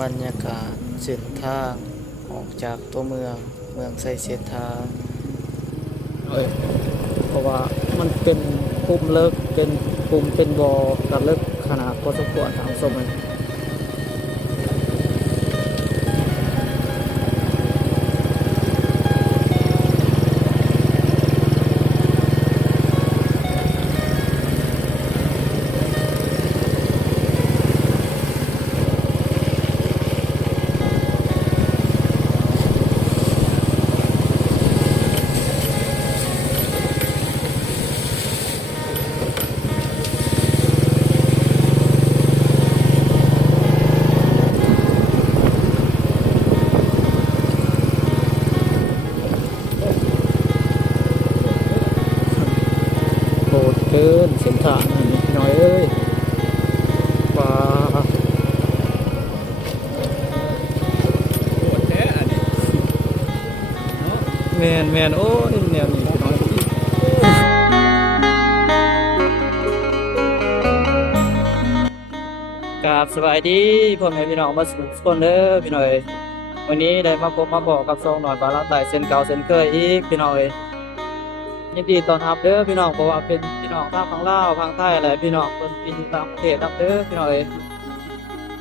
บรรยากาศเส้นทางออกจากตัวเมืองเมืองไซเซทาเอ้ยเพราะว่ามันเป็นปุ่มเลิกเป็นปุ่มเป็นบอกับเลิกขนาดพอสมควรทางสมัย แมนแมนโอ้ยแนวนี้พี่น้อยกราบสบายดีพ่อแม่พี่น้องมาสุขคนเด้อพี่น้อย วันนี้ได้มาพบมาบอกกับซองหน่อยบาลานไตเส้นเก่าเส้นเคยอีกพี่น้อยยินดีตอนรับเด้อพี่น้องเพราะว่าเป็นพี่น้องทางฝั่งลาวทางไทยอะไรพี่น้องเพิ่นกินตางประเทศนํเด้อพี่น้อย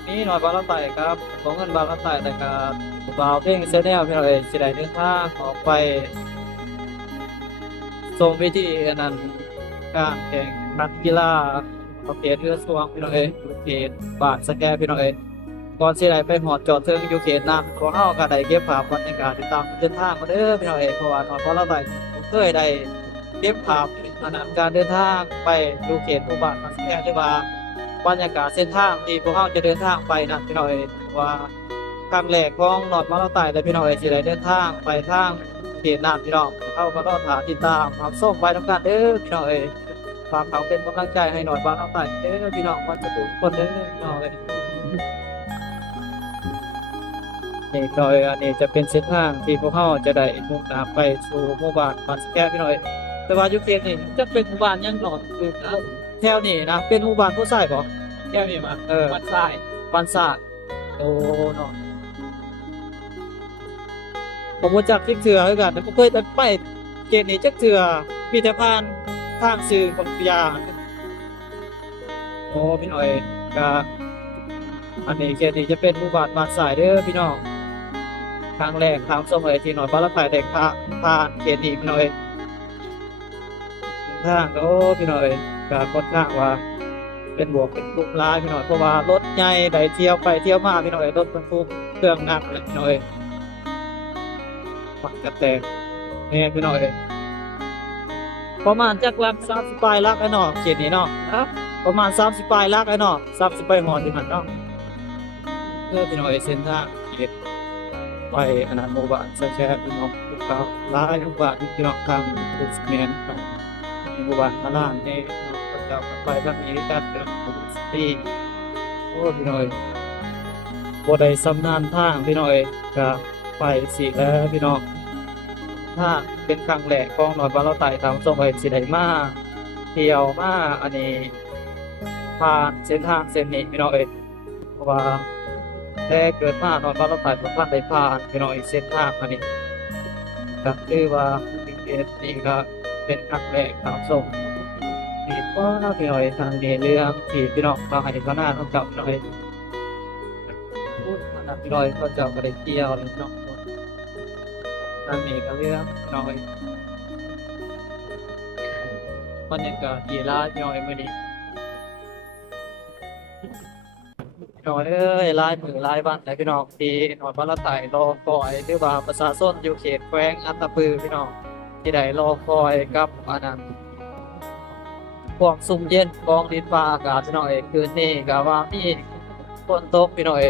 นี่หน่อยบาลานไตครับของเงินบาลานไตแต่ก็บ่ บาวเพลงเซแนลพี่น้อยสิได้เดินทางออกไปส่งไปที่อันนั้นการแข่งนักกีฬาประเภทเรือสวงพี่น้องเอ้ยประเภทบาทสแกนพี่น้องเอ้ยก่อนสิได้ไปหอดจอดเทิงอยู่เขตน้ำของเฮาก็ได้เก็บภาพบรรยากาศติดตามเดินทางมาเด้อพี่น้องเอกเพราะว่าตอนพอเราไปเคยได้เก็บภาพอันนั้นการเดินทางไปดูเขตอุบาทมาแสดงหรือว่าบรรยากาศเส้นทางที่พวกเฮาจะเดินทางไปนะพี่น้องเอกว่า ครั้งแรกของนอดมาเราไต่และพี่น้องเอกสิได้เดินทางไปทางเขตน้ำพี่น้องเฮาก็รอถาติดตามรับส้มไปทำการเด้อพี่น้องเอฝากเขาเป็นกำลังใจให้หน่อยบ้าเราไต่เด้อพี่น้องวันจะทุกคนเด้อพี่น้องเอนี่ก็อันนี้จะเป็นเส้นทางที่พวกเขาจะได้มุ่งหน้าไปสู่หมู่บ้านบ้านสแกพี่น้อยแต่ว่ายุคเกนี่จะเป็นหมู่บ้านยังหนอนคือแถวนี้นะเป็นหมู่บ้านผู้ชายบ่แก้วนี่มาเออวัดซ้ายบ้านศาสตร์โอ้เนาะ ผมรู้จักทิกเถือคือกันแต่ผมเคยแต่ไปเกตนี้จักเถือมีแต่ผ่านทางสื่อคนพยาโอ้พี่หน้อยก็อันนี้เกตนี้จะเป็นหมู่บ้านบ้านสายเด้อพี่น้องครั้งแรกทางสมัยที่หน่อยบ้านละไผ่เด็กพาผ่านเขตนี้พี่หน่อยทางโอ้พี่หน่อยก็ค่อนข้างว่าเป็นบวกเป็นกลุ่มร้ายพี่หน่อยเพราะว่ารถใหญ่ได้เที่ยวไปเที่ยวมาพี่หน่อยรถบรรทุกเครื่องหนักเลยพี่หน่อย ปักกระแตกนี่พี่หน่อยประมาณจักลักสามสิบปลายลักไอ้เนาะเขตนี้เนาะครับประมาณสามสิบปลายลักไอ้เนาะสามสิบปลายหอดที่มันเนาะเพื่อพี่หน่อยเส้นทางเขตไปอนาโมบานแช่ๆพี่น้องลูกค้าร้ายลูกบ้านพี่น้องทางเป็นสเมนเนาะมีหมู่บ้านมาล่างนี่คนเราไปทางนี้กันเป็นสตีโอ้พี่น้อยบ่ได้สำนานทางพี่น้อยก็ ไปสิแล้วพี่น้องถ้าเป็นครั้งแรกของหน่อยบ้านเราไต่ตามส่งไปสิได้มาเที่ยวมาอันนี้ผ่านเส้นทางเส้นนี้พี่น้องเอ้ยเพราะว่าแต่เกิดมาหน่อนบ้านเราถ่ายผมผ่านได้ผ่านไปหน่อยเส้นทางอันนี้ก็คือว่าสิ่เอ็ดนี่ก็เป็นครั้งแรกตามส่งนี่ว่าพี่น่อยทางนี้เรื่องที่พี่น้องฟังให้ก็น่าต้องจับหน่อยพูดมาพี่หน่อยก็จะได้เที่ยวเลยเนาะทางนี้ก็เรื่องหน่อยบรรยากาศดีละพี่หน่อยมือนี้น้อยเอ้ยลายมือลายบ้านไหนพี่น้องที่หนอนบ้านละไต่รอคอยหรือว่าประชาชนอยู่เขตแขวงอัตตปือพี่น้องที่ได้รอคอยกับอันนั้นพวกซุ่มเย็นกองดินฟ้าอากาศพี่น้อยคืนนี้ก็ว่ามีฝนตกพี่น้อย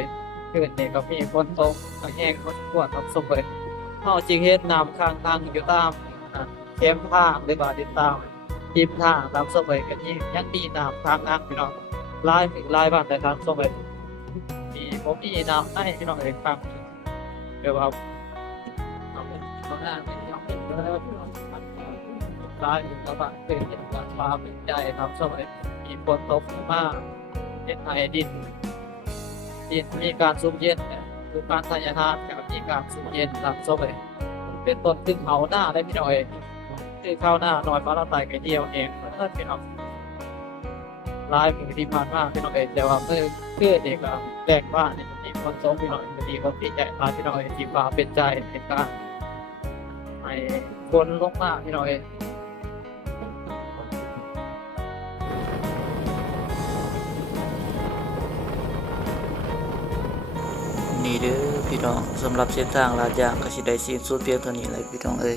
คืนนี้ก็มีฝนตกแห้งฝนกวดทับสมเลย เฮาจึงเห็นน้ำข้างทางอยู่ตามเข้มทางหรือว่าติดตามทิมทางตามสมเลยก็ยังยังมีน้ำทางน้ำพี่น้องลายลายบ้านแต่ทางสมเลยมีผมมีน้ำให้พี่น้องเอกฟังเดี๋ยวครับเอาเป็นเอาหน้าเป็นเอาเป็นเออตายอยู่กระบะเป็นเห็นการฟ้าเป็นใจครับสมัยมีฝนตกมากเห็นไอดินมีมีการซุ่มเย็นคือการทายานกับ การซุ่เย็นรับซบเลยเป็นต้นขึ้นเขาหน้าได้พี่หน่อยคือเข้าหน้าหน่อยฟ้าเราไต่ไก่เดียวเองเพื่อนพี่น้องลายมือที่ผ่านมาพี่น้องเองแต่ว่าเมื่อเพื่อเด็กเราแรกบ้านเนี่ยมีคนสมพี่น้อยมีคนติดใจมาพี่น้อยที่ฟ้าเป็นใจเป็นการให้คนลงมาพี่น้อย นี่เด้อพี่น้องสำหรับเส้นทางลาดยางก็สิได้สิ้นสุดเพียงเท่านี้เลยพี่น้องเอ้ย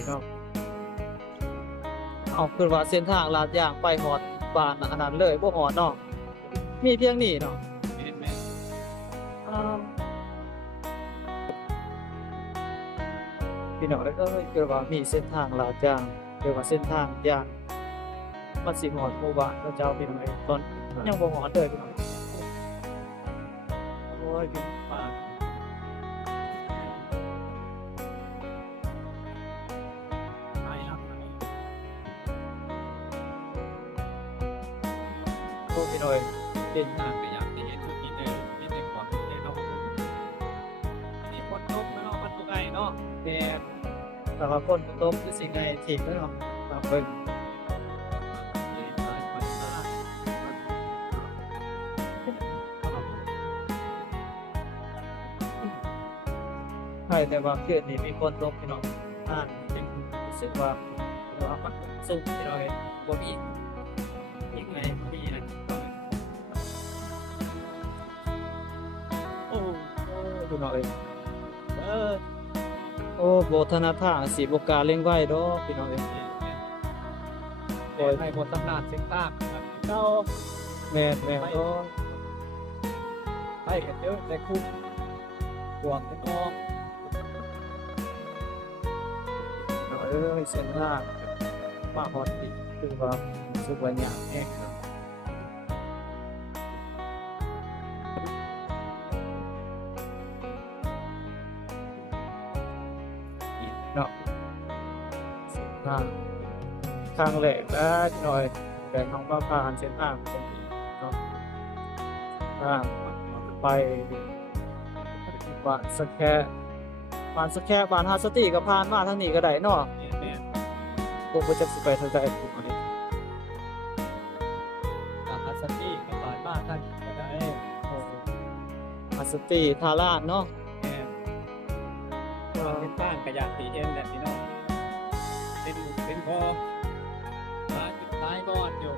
เอาคือว่าเส้นทางลาดยางไปหอดบ้านอันนั้นเลยบ่หอดเนาะมีเพียงนี้เนาะแม่นแม่นอ้าวพี่น้องเอ้ยคือว่ามีเส้นทางลาดยางคือว่าเส้นทางยางมันสิหอดหมู่บ้านพระเจ้าพี่น้องเอ้ยตอนยังบ่หอดเลยพี่น้องโอ้ยพี่ นทางก็อยากจะเห็นชุดนี้เด้อมีแต่ความเห็นเนาะอันนี้คนนกเนาะมันบ่ไกลเนาะแม่แต่ว่าคนตกคือสิ่งใดที่เนาะมาเบิ่งใช่แต่ว่าคืนนี้มีคนตกพี่น้องอ่านเป็นรู้สึกว่าว่ามันสูงพี่น้อยบ่มี โอ้พี่น้อยเออโอ้โบธนาท่าสีบกล้าเล่งไว้ดอกพี่น้อยโดยให้บทตำนานเสียงตากเจ้าแม่นแม่นโอ้ไปกันเยอะแต่คุกหวงเป็นออกพี่น้อยเอ้ยเส้นทางมาฮอดอีกคือว่ารู้สึกว่าหยากแห้งเน เนาะเส้นทางทางแหลกแล้วพี่น้อยแต่น้องก็ผ่านเส้นทางตรงนี้เนาะทางไปบ้านสแควบ้านสแควบ้านฮาสติก็ผ่านมาทางนี้ก็ได้เนาะเนี่ยแม่นผมก็จะสิไปทางใดถูกไหมตามอัสสันตี้ก็หลายบ้านท่านก็ได้ฮาสติทาราดเนาะ แม่นเป็นบ้านกระยาสีเอ็นแหละพี่น้องเป็นเป็นพอมาจุดท้ายก่อนอยู่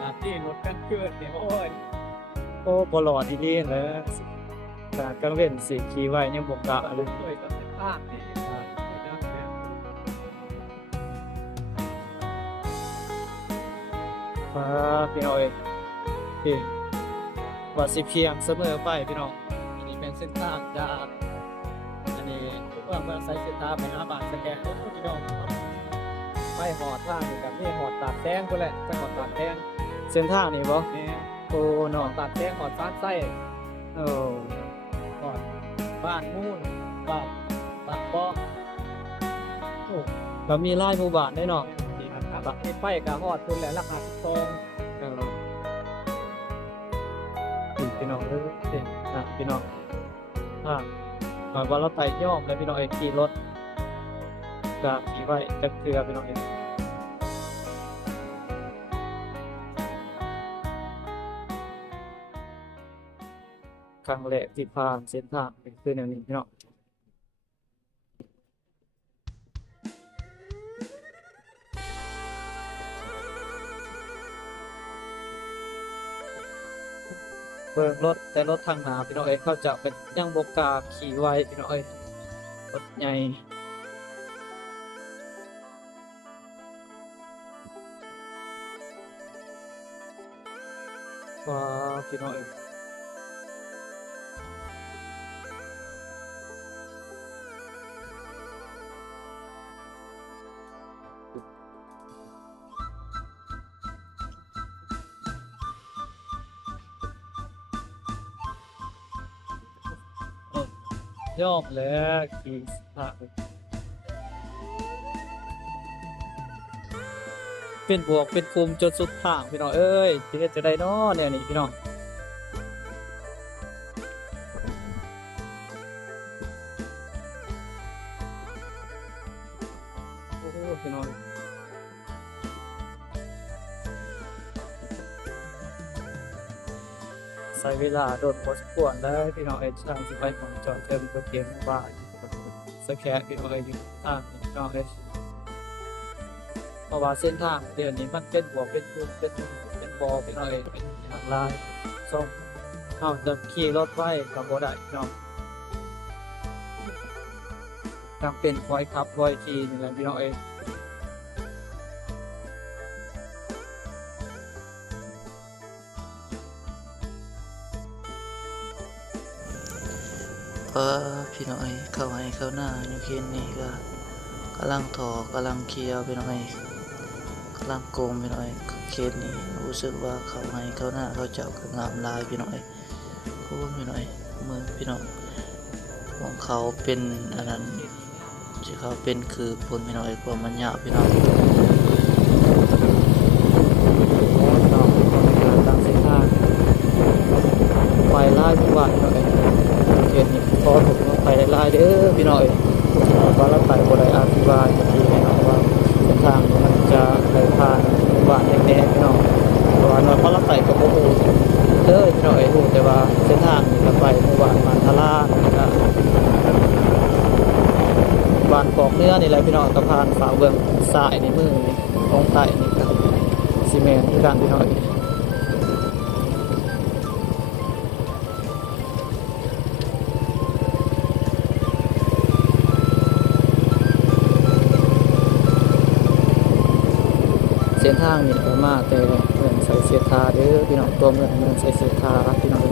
ตามที่รถกันเกิดเนี่ยโอ้ยโอ้บอลอดอีนี่เลยการกลางเว้นสีขีไว้ยังบกกะเลยด้วยกับเป็นบ้านนี่ครับพี่น้องเอ้ยพี่ว่าสิเพียงเสมอไปพี่น้องอันนี้เป็นเส้นทางจาก มือใช้เส้นทางไปหาบาสแกนทุกพี่น้องไปหอดทางอยู่กับนี่หอดตาดแดงก็แหละไปหอดตาดแดงเส้นทางนี่บ่นี่โอ้หอนตาดแดงหอดฟ้านไส้โอ้หอดบ้านมูนบ้านบ้านป้อเรามีหลายหมู่บ้านได้เนาะนี่นะครับนี่ไฟกับหอดคุณแหละราคาสิบทองเออพี่พี่น้องเอ้ยนะพี่น้องอ่า หน่อยว่าเราไปย่อมเลยพี่น้องเอ้ยขี่รถก็ขี่ไว้จักเตือพี่น้องเอ้ยครั้งแรกที่ผ่านเส้นทางเป็นคือแนวนี้พี่น้อง เบิ่งรถแต่รถทางหนาพี่น้องเอ้ยเขาจะเป็นยังบกกล้าขี่ไว้พี่น้องเอ้ยรถใหญ่ว้าพี่น้องเอ้ย ยอมแล้วขี่ผ่านเป็นบวกเป็นคุมจนสุดทางพี่น้องเอ้ยที่จะได้นาะเนี่ยนี่พี่น้อง เวลาโดนโพอสมควรแล้วพี่น้องเอ้ยทางสิไปของจอดเติมตัวเกมบ้าสแคร์พี่น้องเอ้ยอยู่ทางพี่น้องเอ้เพราะว่าเส้นทางเดี๋ยวนี้มันเป็นหัวเป็นรูเป็นเป็นบอพี่น้องเอ้เป็นทางลายส่งเขาจะขี่รถไว้กับบ่ได้พี่น้องจำเป็นคอยขับคอยขี่นี่แหละพี่น้องเอ้ พอพี่น้อยเข้าให้เข้าหน้าอยู่เคนนี่ก็กำลังถอกำลังเคียร์พี่น้อยกำลังโกงพี่น้อยเคนนี่รู้สึกว่าเข้าให้เข้าหน้าเขาเจ้าก็งามลายพี่น้อยโอ้พี่น้อยมือพี่น้องของเขาเป็นอันนั้นที่เขาเป็นคือผลพี่น้อยกว่ามันยาวพี่น้อง แล้วก็ตามเส้นทางไปไล่ทุกวันพี่น้องเอ้ยเขียนนี่พอผมไปไล่เด้อพี่น้องเอ้ยว่าเราไปบ่ได้อธิบายทีให้น้องว่าเส้นทางมันจะไปผ่านหมู่บ้านแน่ๆพี่น้องเพราะ ว่าเพราะเราไปกับบ่ฮู้เด้อพี่น้อยฮู้แต่ว่าเส้นทางนี่ก็ไปหมู่บ้านมาทาร่าแล้วก็บ้านกอกเนื้อนี่แหละพี่น้องก็ผ่านฝาเบืองซ้ายในมือนี่ตรงใต้นี่ครับซีเมนต์ที่การพี่น้อยเส้นทางนี่ก็มาณแต่ พี่น้องตัวเมืองเมืองใส่เสียทาพี่น้อง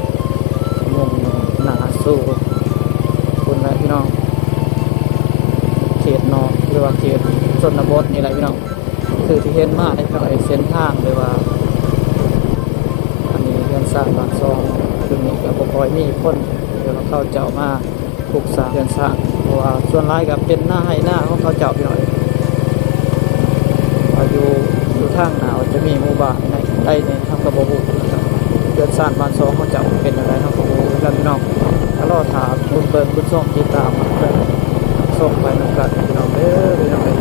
มุ่งหนาสู้คุณและพี่น้องเขตนอกหรือว่าเขตชนบทนี่แหละพี่น้องคือที่เห็นมากในหน่อยเส้นทางเลยว่าอันนี้เรือนสร้างบางซองคือนี่กับบคอยมีคนเดี๋ยวเราเข้าเจ้ามาปลูกสร้างเรือนสร้างเพราะว่าส่วนร้ายกับเป็นหน้าให้หน้าของเขาเจ้าพี่น่อยว่าอยู่อยู่ทางหนาวจะมีหมู่บ้าน ในใต้ในทำกระบอกนะครับเดือนสั้นบานสองเขาจะเป็นอะไรทำกระบอกกันพี่น้องถ้ารอถามคุณเบิร์นคุณส่งติดตามมาเพื่อส่งไปนำกันพี่น้องเด้อพี่น้องเด้อ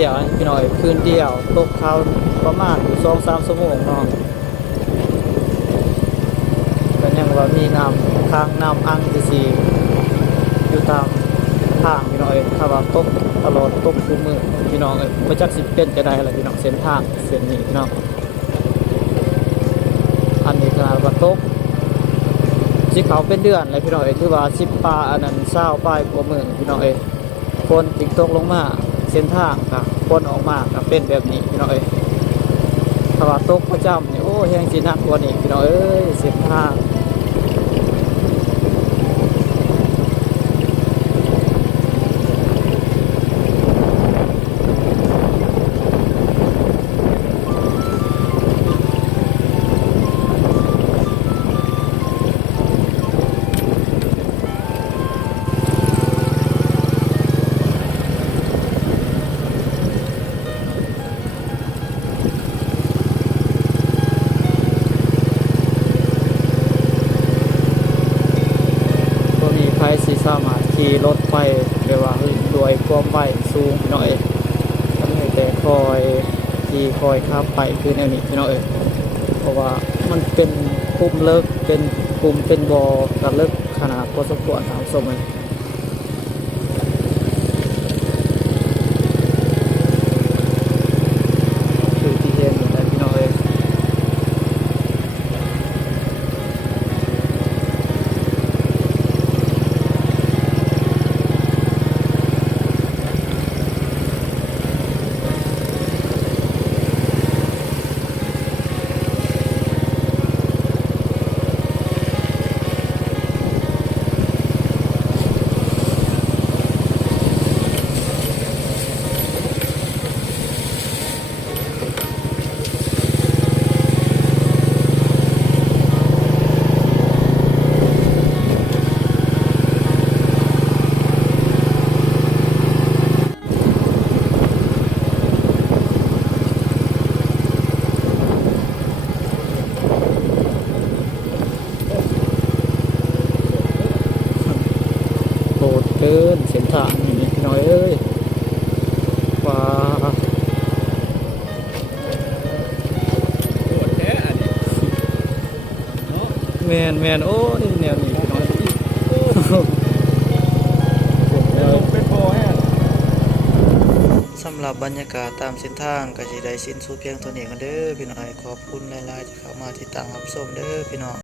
ดียวพี่น้อยคืนเดียวตกเขาประมาณอยู่สองสามชั่วโมงเนาะก็ยังว่ามีน้ำทางน้ำอังจะสีอยู่ตามทางพี่น้อยถ้าว่าตกตลอดตกทุกมือพี่น้องเอ้ยไม่จักสิเป็นจะได้อะไรพี่น้องเส้นทางเส้นนี้พี่น้องอันนี้ขนาดว่าตกสิเขาเป็นเดือนเลยพี่น้องเอ้ยคือว่าสิบปลาอันนั้นเศร้าปลายกว่าหมื่นพี่น้องเอ้ยคนติงตกลงมา เส้นทางกับคนออกมากับเป็นแบบนี้พี่น้องเอ้ยถ้าว่าตกประจำเนี่ยโอ้แห้งสีนักกว่านี้พี่น้องเอ้ยเส้นทาง คือแนวนี้พี่น้องเอ้ยเพราะว่ามันเป็นปุ่มเลิกเป็นปุ่มเป็นบอกัเลิกขนาดพอสมควรสามสมัย ดเกินเส้นทางนี่พี่น้อยเอ้ยว้าโคตรแท้อันนี้เนาะแมนแมนโอ้นี่แนวนี้พี่น้อยลงเป็นโบให้สำหรับบรรยากาศตามเส้นทางก็สิได้สิ้นสุดเพียงเท่านี้กันเด้อพี่น้องขอบคุณหลายๆที่เข้ามาติดตามรับชมเด้อพี่น้อง